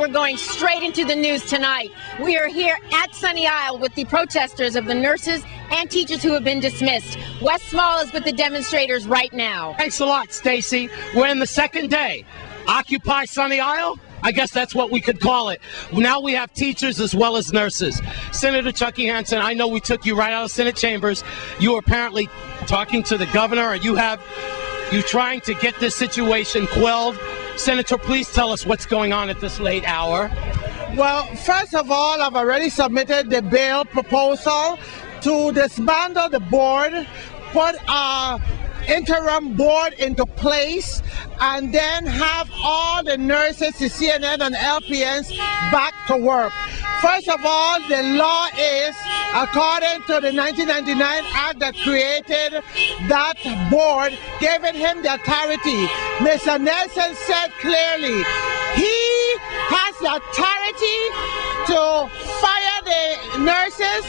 we're going straight into the news tonight. We are here at Sunny Isle with the protesters of the nurses and teachers who have been dismissed. Wes Small is with the demonstrators right now. Thanks a lot, Stacy. We're in the second day. Occupy Sunny Isle? I guess that's what we could call it. Now we have teachers as well as nurses. Senator Chucky Hansen, I know we took you right out of Senate chambers. You were apparently talking to the governor, or you trying to get this situation quelled. Senator, please tell us what's going on at this late hour. Well, first of all, I've already submitted the bill proposal to disbandle the board, put an interim board into place, and then have all the nurses, the CNN and LPNs back to work. First of all, the law is, according to the 1999 Act that created that board, giving him the authority. Mr. Nelson said clearly, he has the authority to fire the nurses.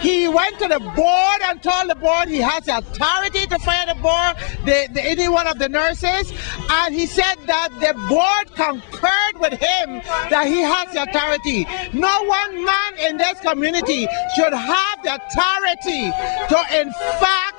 He went to the board and told the board he has the authority to fire the board, any one of the nurses, and he said that the board concurred with him that he has the authority. No one man in this community should have the authority to, in fact,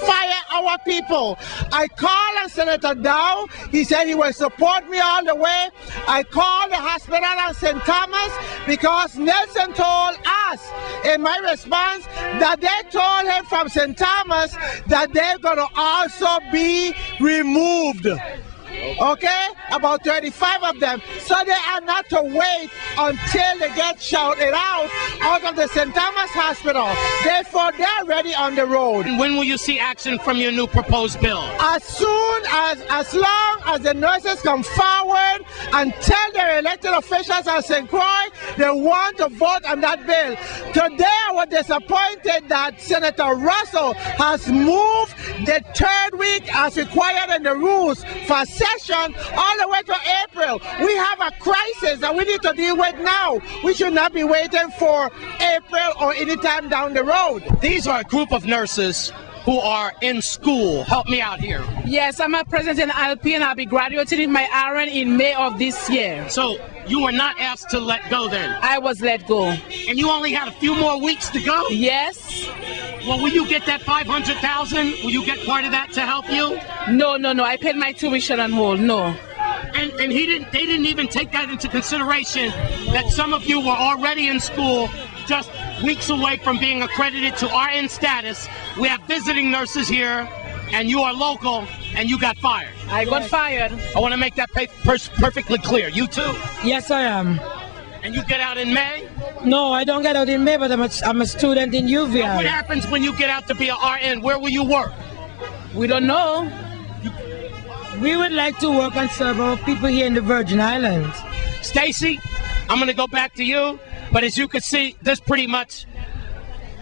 fire our people. I called on Senator Dow. He said he will support me all the way. I called the hospital at St. Thomas because Nelson told us in my response that they told him from St. Thomas that they're going to also be removed. Okay, about 35 of them. So they are not to wait until they get shouted out of the St. Thomas Hospital. Therefore, they're ready on the road. And when will you see action from your new proposed bill? As long as the nurses come forward and tell their elected officials at St. Croix they want to vote on that bill. Today, I was disappointed that Senator Russell has moved the third week as required in the rules for session all the way to April. We have a crisis that we need to deal with now. We should not be waiting for April or any time down the road. These are a group of nurses who are in school. Help me out here. Yes, I'm a president in LP and I'll be graduating in my RN in May of this year. So you were not asked to let go then? I was let go. And you only had a few more weeks to go? Yes. Well, will you get that $500,000? Will you get part of that to help you? No. I paid my tuition on hold, no. And they didn't even take that into consideration, that some of you were already in school, just weeks away from being accredited to RN status. We have visiting nurses here, and you are local, and you got fired. I got fired. I want to make that perfectly clear. You too? Yes, I am. And you get out in May? No, I don't get out in May, but I'm a student in UVI. What happens when you get out to be an RN? Where will you work? We don't know. We would like to work and serve our people here in the Virgin Islands. Stacy, I'm going to go back to you. But as you can see, this pretty much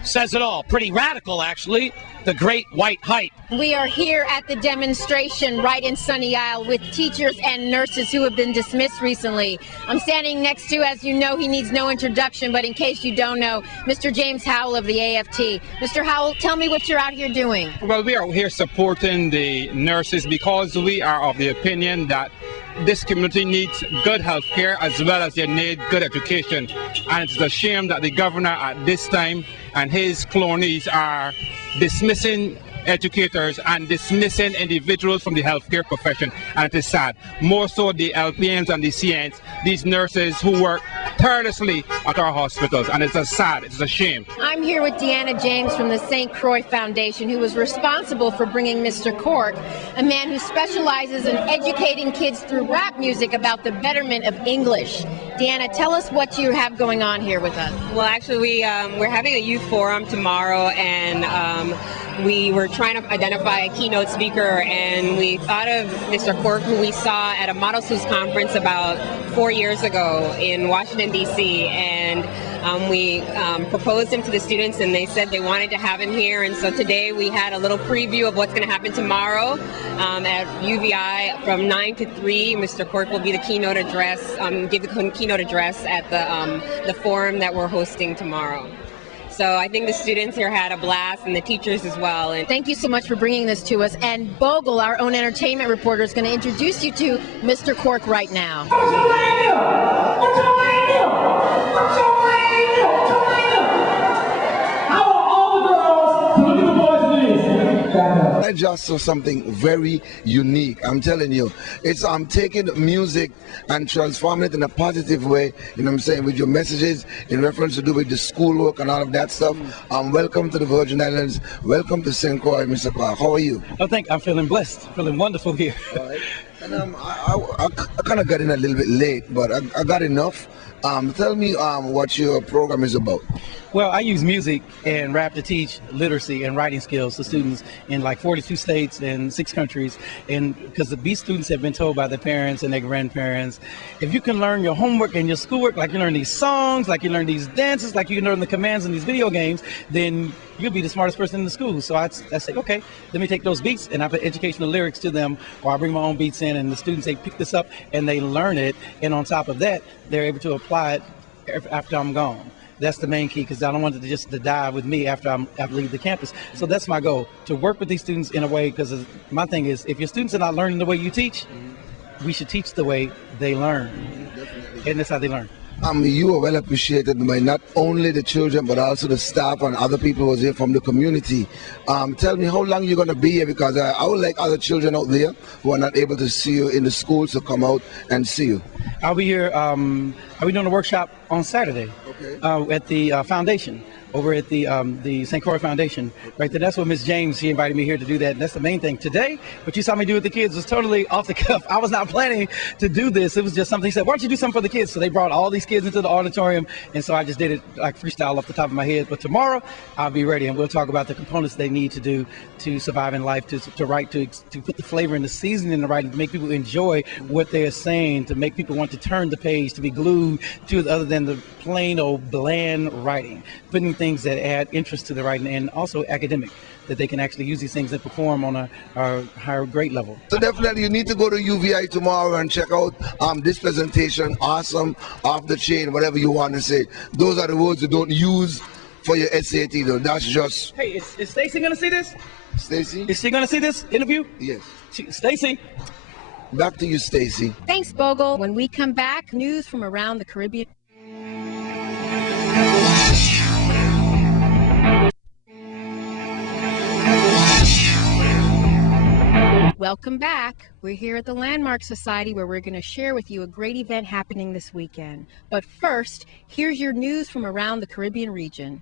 says it all. Pretty radical, actually. The great white hype. We are here at the demonstration right in Sunny Isle with teachers and nurses who have been dismissed recently. I'm standing next to, as you know, he needs no introduction, but in case you don't know, Mr. James Howell of the AFT. Mr. Howell, tell me what you're out here doing. Well, we are here supporting the nurses because we are of the opinion that this community needs good health care as well as they need good education. And it's a shame that the governor at this time and his cronies are dismissing educators and dismissing individuals from the healthcare profession, and it is sad. More so the LPNs and the CNs, these nurses who work tirelessly at our hospitals, and it's a sad, it's a shame. I'm here with Deanna James from the St. Croix Foundation, who was responsible for bringing Mr. Cork, a man who specializes in educating kids through rap music about the betterment of English. Deanna, tell us what you have going on here with us. Well, actually, we're having a youth forum tomorrow, and we were trying to identify a keynote speaker, and we thought of Mr. Cork, who we saw at a Model Schools conference about 4 years ago in Washington, D.C., and we proposed him to the students, and they said they wanted to have him here. And so today we had a little preview of what's going to happen tomorrow at UVI from 9 to 3. Mr. Cork will be the keynote address, give the keynote address at the forum that we're hosting tomorrow. So I think the students here had a blast and the teachers as well. And Thank you so much for bringing this to us. And Bogle, our own entertainment reporter, is going to introduce you to Mr. Cork right now. I just saw something very unique. I'm telling you, I'm taking music and transforming it in a positive way. You know what I'm saying, with your messages in reference to do with the schoolwork and all of that stuff. Welcome to the Virgin Islands. Welcome to St. Croix, Mr. Clark. How are you? I'm feeling blessed, feeling wonderful here. All right. And I kind of got in a little bit late, but I got enough. Tell me what your program is about. Well, I use music and rap to teach literacy and writing skills to students in like 42 states and 6 countries. And because these students have been told by their parents and their grandparents, if you can learn your homework and your schoolwork, like you learn these songs, like you learn these dances, like you can learn the commands in these video games, then you'll be the smartest person in the school. So I say, okay, let me take those beats and I put educational lyrics to them, or I bring my own beats in, and the students, they pick this up and they learn it. And on top of that, they're able to apply it after I'm gone. That's the main key, because I don't want it to die with me after I leave the campus. So that's my goal, to work with these students in a way, because my thing is, if your students are not learning the way you teach, we should teach the way they learn. And that's how they learn. You are well appreciated by not only the children, but also the staff and other people who was here from the community. Tell me how long you're going to be here, because I would like other children out there who are not able to see you in the schools to come out and see you. I'll be here. I'll be doing a workshop on Saturday. Okay. At the foundation, over at the St. Croix Foundation, right there. That's what Ms. James, she invited me here to do that. And that's the main thing. Today, what you saw me do with the kids was totally off the cuff. I was not planning to do this. It was just something he said, why don't you do something for the kids? So they brought all these kids into the auditorium, and so I just did it like freestyle off the top of my head. But tomorrow, I'll be ready, and we'll talk about the components they need to do to survive in life, to write, to put the flavor and the seasoning in the writing, to make people enjoy what they're saying, to make people want to turn the page, to be glued to it, other than the plain old bland writing, putting things that add interest to the writing, and also academic, that they can actually use these things and perform on a higher grade level. So definitely you need to go to UVI tomorrow and check out this presentation. Awesome, off the chain, whatever you want to say. Those are the words you don't use for your SAT though. That's just... Hey, is Stacy going to see this? Stacy? Is she going to see this interview? Yes. Stacy? Back to you, Stacy. Thanks, Bogle. When we come back, news from around the Caribbean. Welcome back. We're here at the Landmark Society, where we're going to share with you a great event happening this weekend. But first, here's your news from around the Caribbean region.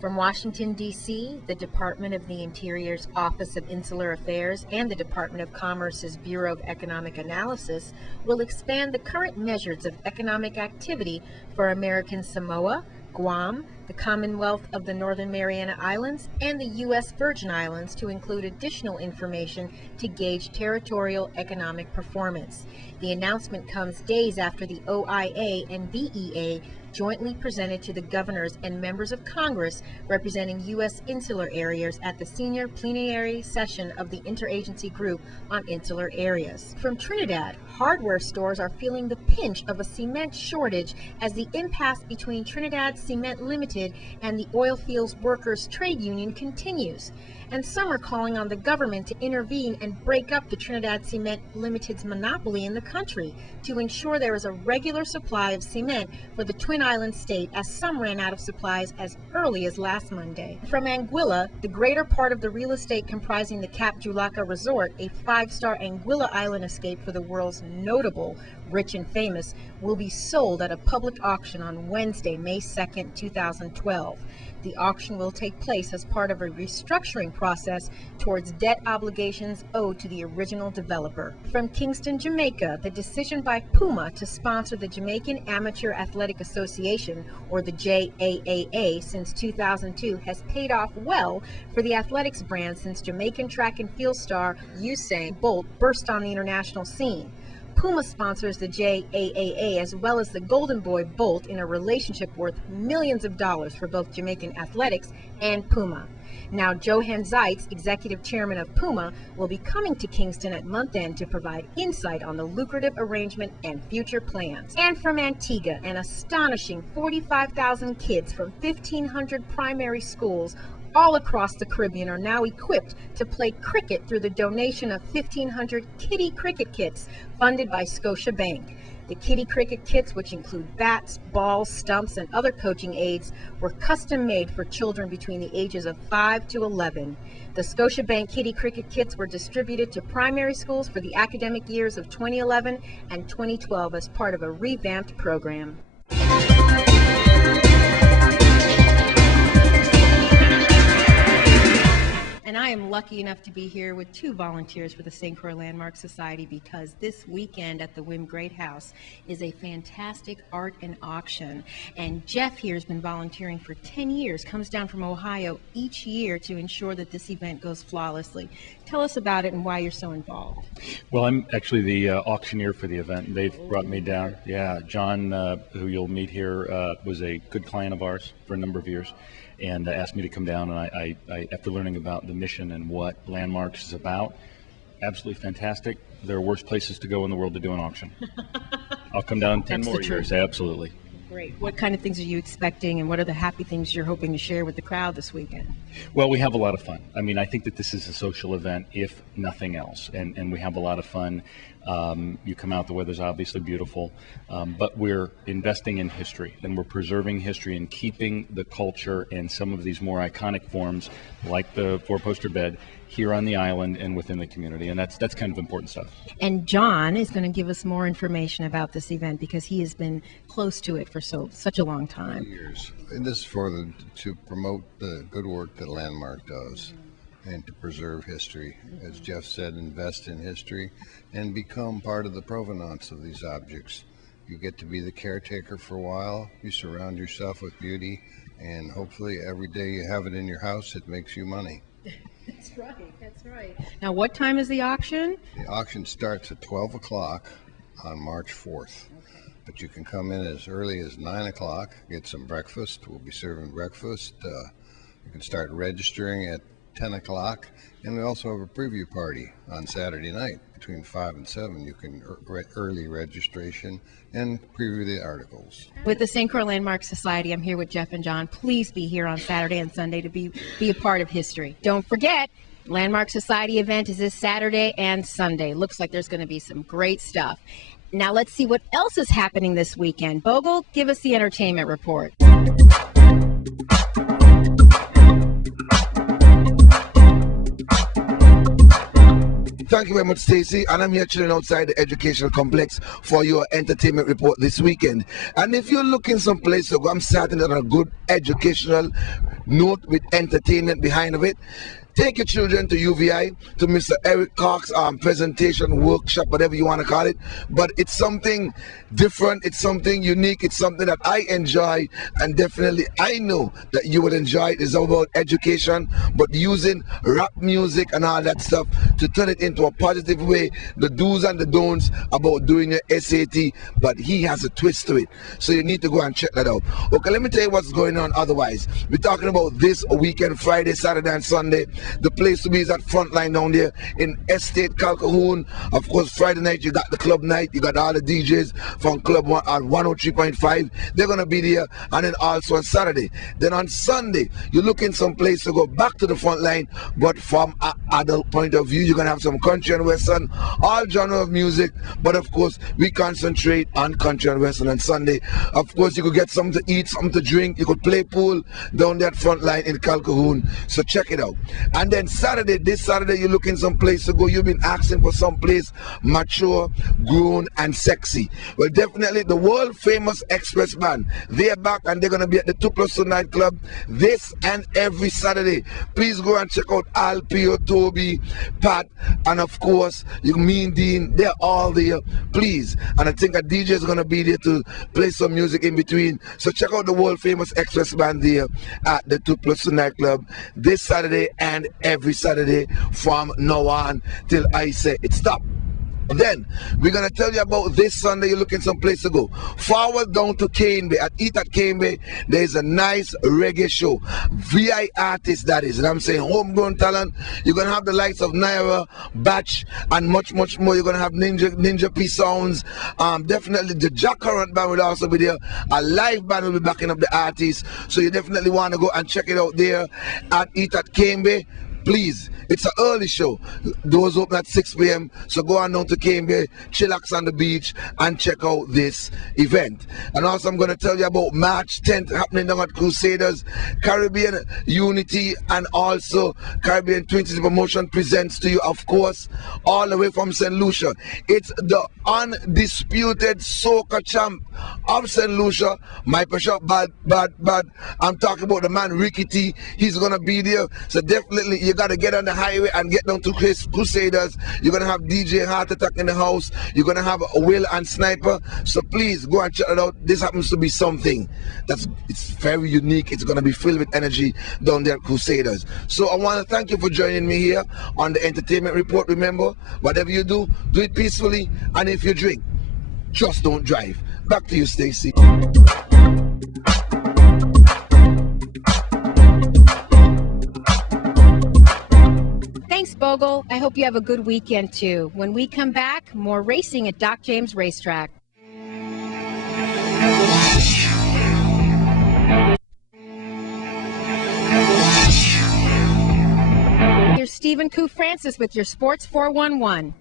From Washington, D.C., the Department of the Interior's Office of Insular Affairs and the Department of Commerce's Bureau of Economic Analysis will expand the current measures of economic activity for American Samoa, Guam, the Commonwealth of the Northern Mariana Islands, and the U.S. Virgin Islands to include additional information to gauge territorial economic performance. The announcement comes days after the OIA and BEA jointly presented to the governors and members of Congress representing U.S. insular areas at the senior plenary session of the Interagency Group on Insular Areas. From Trinidad, hardware stores are feeling the pinch of a cement shortage as the impasse between Trinidad Cement Limited and the Oilfields Workers Trade Union continues. And some are calling on the government to intervene and break up the Trinidad Cement Limited's monopoly in the country to ensure there is a regular supply of cement for the Twin Island state, as some ran out of supplies as early as last Monday. From Anguilla, the greater part of the real estate comprising the Cap Julaca Resort, a 5-star Anguilla Island escape for the world's notable rich and famous, will be sold at a public auction on Wednesday, May 2nd, 2012. The auction will take place as part of a restructuring process towards debt obligations owed to the original developer. From Kingston, Jamaica, the decision by Puma to sponsor the Jamaican Amateur Athletic Association, or the JAAA, since 2002 has paid off well for the athletics brand since Jamaican track and field star Usain Bolt burst on the international scene. Puma sponsors the JAAA as well as the Golden Boy Bolt in a relationship worth millions of dollars for both Jamaican athletics and Puma. Now, Johan Zeitz, executive chairman of Puma, will be coming to Kingston at month end to provide insight on the lucrative arrangement and future plans. And from Antigua, an astonishing 45,000 kids from 1,500 primary schools all across the Caribbean are now equipped to play cricket through the donation of 1,500 kiddie cricket kits funded by Scotiabank. The kiddie cricket kits, which include bats, balls, stumps, and other coaching aids, were custom made for children between the ages of 5 to 11. The Scotiabank kiddie cricket kits were distributed to primary schools for the academic years of 2011 and 2012 as part of a revamped program. And I am lucky enough to be here with two volunteers for the St. Croix Landmark Society because this weekend at the Wim Great House is a fantastic art and auction. And Jeff here has been volunteering for 10 years, comes down from Ohio each year to ensure that this event goes flawlessly. Tell us about it and why you're so involved. Well, I'm actually the auctioneer for the event. They've brought me down. Yeah, John, who you'll meet here, was a good client of ours for a number of years, and asked me to come down. And I, after learning about the mission and what Landmarks is about, absolutely fantastic. There are worse places to go in the world to do an auction. I'll come down 10 more years, absolutely. Great. What kind of things are you expecting, and what are the happy things you're hoping to share with the crowd this weekend? Well, we have a lot of fun. I mean, I think that this is a social event, if nothing else, and we have a lot of fun. You come out, the weather's obviously beautiful, but we're investing in history, and we're preserving history and keeping the culture and some of these more iconic forms, like the four-poster bed, here on the island and within the community, and that's kind of important stuff. And John is going to give us more information about this event because he has been close to it for such a long time. Years. And this is to promote the good work that Landmark does and to preserve history. As Jeff said, invest in history and become part of the provenance of these objects. You get to be the caretaker for a while, you surround yourself with beauty, and hopefully every day you have it in your house, it makes you money. That's right, that's right. Now, what time is the auction? The auction starts at 12 o'clock on March 4th. But you can come in as early as 9 o'clock, get some breakfast. We'll be serving breakfast. You can start registering at 10 o'clock. And we also have a preview party on Saturday night between 5 and 7. You can early registration and preview the articles. With the St. Croix Landmark Society, I'm here with Jeff and John. Please be here on Saturday and Sunday to be a part of history. Don't forget, Landmark Society event is this Saturday and Sunday. Looks like there's going to be some great stuff. Now let's see what else is happening this weekend. Bogle, give us the entertainment report. Thank you very much, Stacy. And I'm here chilling outside the educational complex for your entertainment report this weekend. And if you're looking someplace to go, I'm starting on a good educational note with entertainment behind of it. Take your children to UVI, to Mr. Eric Cox presentation, workshop, whatever you want to call it. But it's something different, it's something unique, it's something that I enjoy, and definitely I know that you will enjoy it. It's about education, but using rap music and all that stuff to turn it into a positive way, the do's and the don'ts about doing your SAT, but he has a twist to it. So you need to go and check that out. Okay, let me tell you what's going on otherwise. We're talking about this weekend, Friday, Saturday, and Sunday. The place to be is at Frontline down there in Estate Calcahoon. Of course, Friday night you got the club night. You got all the DJs from Club 1 at 103.5. They're going to be there. And then also on Saturday. Then on Sunday, you're looking someplace to go back to the Frontline, but from an adult point of view, you're going to have some country and western, all genre of music. But of course, we concentrate on country and western on Sunday. Of course, you could get something to eat, something to drink. You could play pool down there at Frontline in Calcahoon. So check it out. And then Saturday, this Saturday, you're looking someplace to go. You've been asking for someplace mature, grown, and sexy. Well, definitely the world famous Express Band. They're back and they're going to be at the 2+2 nightclub this and every Saturday. Please go and check out Al, Pio, Toby, Pat, and of course, you Mean Dean. They're all there. Please. And I think a DJ is going to be there to play some music in between. So check out the world famous Express Band there at the 2+2 nightclub this Saturday and every Saturday from now on till I say it stop. Then we're gonna tell you about this Sunday. You're looking someplace to go. Forward down to Cane Bay. At Eat at Cane Bay, there's a nice reggae show. VI artist, that is. And I'm saying homegrown talent. You're gonna have the likes of Naira, Batch, and much more. You're gonna have Ninja P Sounds. Definitely the Jack Current band will also be there. A live band will be backing up the artists. So you definitely want to go and check it out there at Eat at Cane Bay. Please, it's an early show. Doors open at 6 p.m. So go on down to Cane Bay, chillax on the beach, and check out this event. And also, I'm going to tell you about March 10th happening down at Crusaders. Caribbean Unity and also Caribbean 20 Promotion presents to you, of course, all the way from St. Lucia. It's the undisputed soca champ of St. Lucia, my pressure bad. I'm talking about the man Ricky T. He's going to be there. So definitely, you got to get on the highway and get down to Crusaders. You're going to have DJ Heart Attack in the house. You're going to have Will and Sniper. So please go and check it out. This happens to be something it's very unique. It's going to be filled with energy down there at Crusaders. So I want to thank you for joining me here on the Entertainment Report. Remember, whatever you do it peacefully. And if you drink, just don't drive. Back to you, Stacey. Thanks, Bogle. I hope you have a good weekend, too. When we come back, more racing at Doc James Racetrack. Here's Stephen Koo Francis with your Sports 411.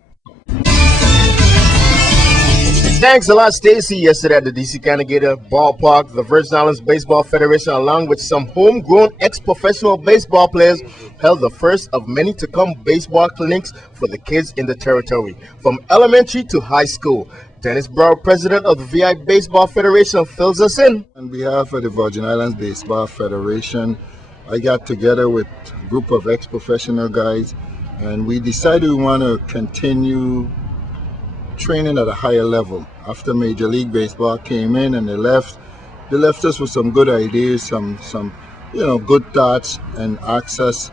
Thanks a lot, Stacey. Yesterday at the DC Cannegator Ballpark, the Virgin Islands Baseball Federation, along with some homegrown ex-professional baseball players, held the first of many to come baseball clinics for the kids in the territory, from elementary to high school. Dennis Brower, president of the VI Baseball Federation, fills us in. On behalf of the Virgin Islands Baseball Federation, I got together with a group of ex-professional guys, and we decided we want to continue training at a higher level. After Major League Baseball came in and they left us with some good ideas, some good thoughts, and access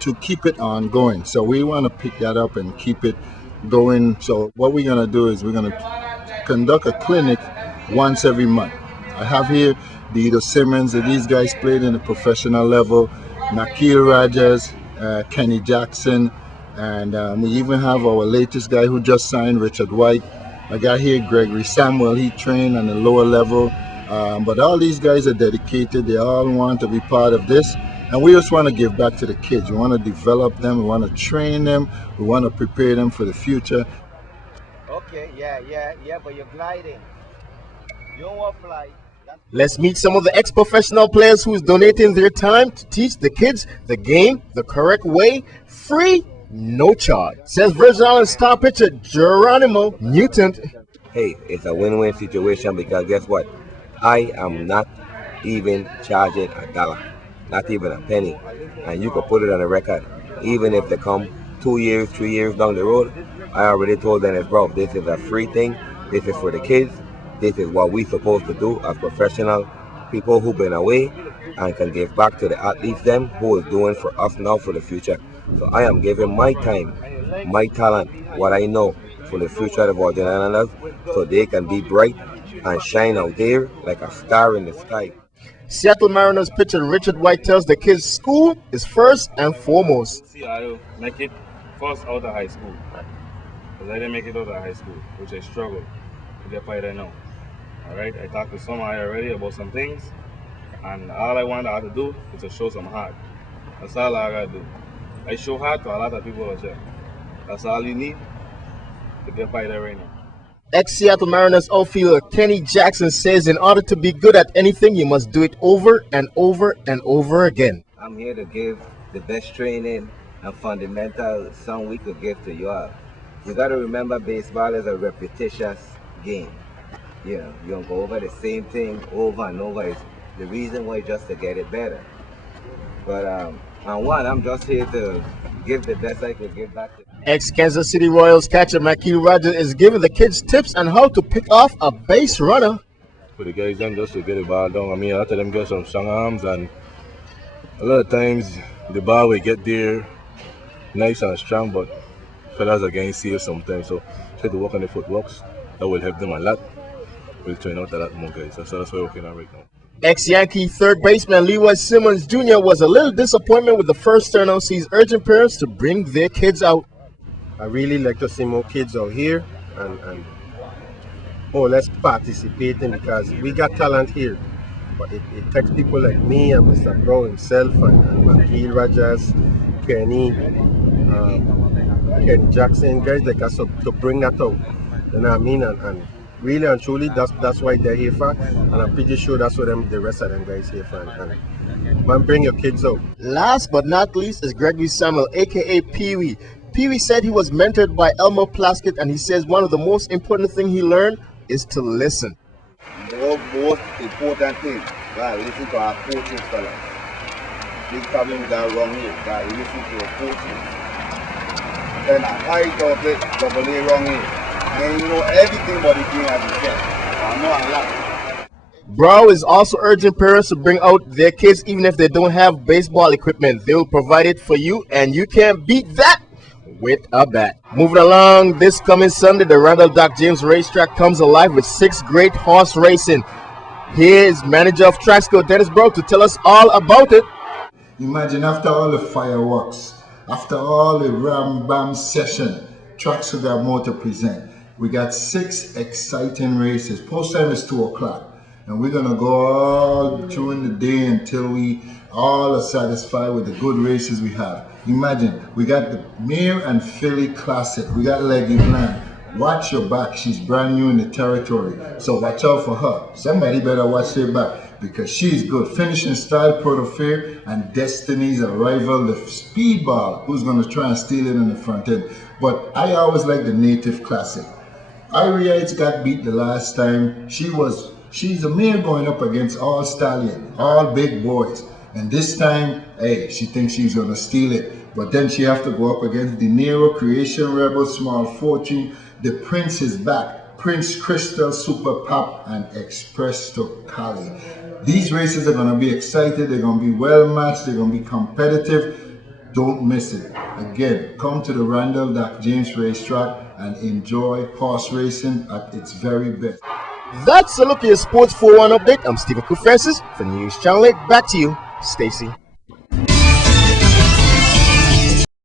to keep it on going. So we want to pick that up and keep it going. So what we're going to do is we're going to conduct a clinic once every month. I have here Dito Simmons. These guys played in the professional level. Nakil Rajas, Kenny Jackson, and we even have our latest guy who just signed, Richard White. I got here Gregory Samuel. He trained on the lower level, but all these guys are dedicated. They all want to be part of this, and we just want to give back to the kids. We want to develop them. We want to train them. We want to prepare them for the future. Okay, yeah, but you're gliding. You don't want to fly. Let's meet some of the ex-professional players who's donating their time to teach the kids the game the correct way, free, no charge, says Virgin Islands star pitcher Geronimo Newton. Hey, it's a win-win situation because guess what? I am not even charging $1, not even a penny. And you can put it on the record. Even if they come 2 years, 3 years down the road, I already told them, bro, this is a free thing. This is for the kids. This is what we're supposed to do as professional people who've been away and can give back to the athletes them who is doing for us now for the future. So I am giving my time, my talent, what I know for the future of the Virgin Islanders so they can be bright and shine out there like a star in the sky. Seattle Mariners pitcher Richard White tells the kids school is first and foremost. See, I'll make it first out of high school. Because I didn't make it out of high school, which I struggled to get by there now. Alright, I talked to somebody already about some things, and all I wanted to do is to show some heart. That's all I gotta do. I show heart to a lot of people out there. That's all you need to get by there right now. Ex-Seattle Mariners outfielder Kenny Jackson says in order to be good at anything, you must do it over and over and over again. I'm here to give the best training and fundamental some we could give to you all. You got to remember baseball is a repetitious game. You know, you don't go over the same thing over and over. It's the reason why just to get it better. But I'm just here to give the best I could give back to. Ex-Kansas City Royals catcher Nakil Rajas is giving the kids tips on how to pick off a base runner. For the guys them just to get the ball down, I mean, a lot of them get some strong arms, and a lot of times the ball will get there nice and strong, but fellas again see it sometimes. So try to work on the footworks. That will help them a lot. We'll train out a lot more guys. So that's what we're working on right now. Ex-Yankee third baseman Leroy Simmons Jr. was a little disappointment with the first turnout. He's urging parents to bring their kids out. I really like to see more kids out here and more or less participating, because we got talent here. But it takes people like me and Mr. Brown himself and McKeel Rogers, Kenny Jackson, guys like us to bring that out. You know what I mean? And really and truly, that's why they're here for. And I'm pretty sure that's what the rest of them guys here for. And man, bring your kids out. Last but not least is Gregory Samuel, aka Pee-wee. Pee-wee said he was mentored by Elmer Plaskett, and he says one of the most important things he learned is to listen. The most important thing, God, listen to our coaches, fellas. Big problem with that wrong here, God, listen to our coaches. Then I high double A wrong here. And you know everything about the game as you said. I know a lot. Brown is also urging parents to bring out their kids even if they don't have baseball equipment. They will provide it for you, and you can't beat that with a bat. Moving along, this coming Sunday, the Randall Doc James Racetrack comes alive with 6 great horse racing. Here is manager of Tracksco, Dennis Brown, to tell us all about it. Imagine after all the fireworks, after all the ram-bam session, Tracksco got more to present. We got 6 exciting races. Post time is 2 o'clock. And we're going to go all during the day until we all are satisfied with the good races we have. Imagine, we got the Mare and Philly Classic. We got Leggy Bland. Watch your back. She's brand new in the territory. So watch out for her. Somebody better watch their back because she's good. Finishing Style, Protofair, and Destiny's Arrival, the Speedball, who's going to try and steal it in the front end. But I always like the Native Classic. Iria got beat the last time. She's a mare going up against all stallion, all big boys. And this time, hey, she thinks she's gonna steal it. But then she have to go up against De Niro, Creation Rebel, Small Fortune. The Prince is back. Prince Crystal, Super Pop, and Express to Cali. These races are gonna be excited. They're gonna be well matched. They're gonna be competitive. Don't miss it. Again, come to the Randall Doc James Racetrack and enjoy horse racing at its very best. That's a look at your Sports 401 update. I'm Stephen Francis for News Channel 8. Back to you, Stacy.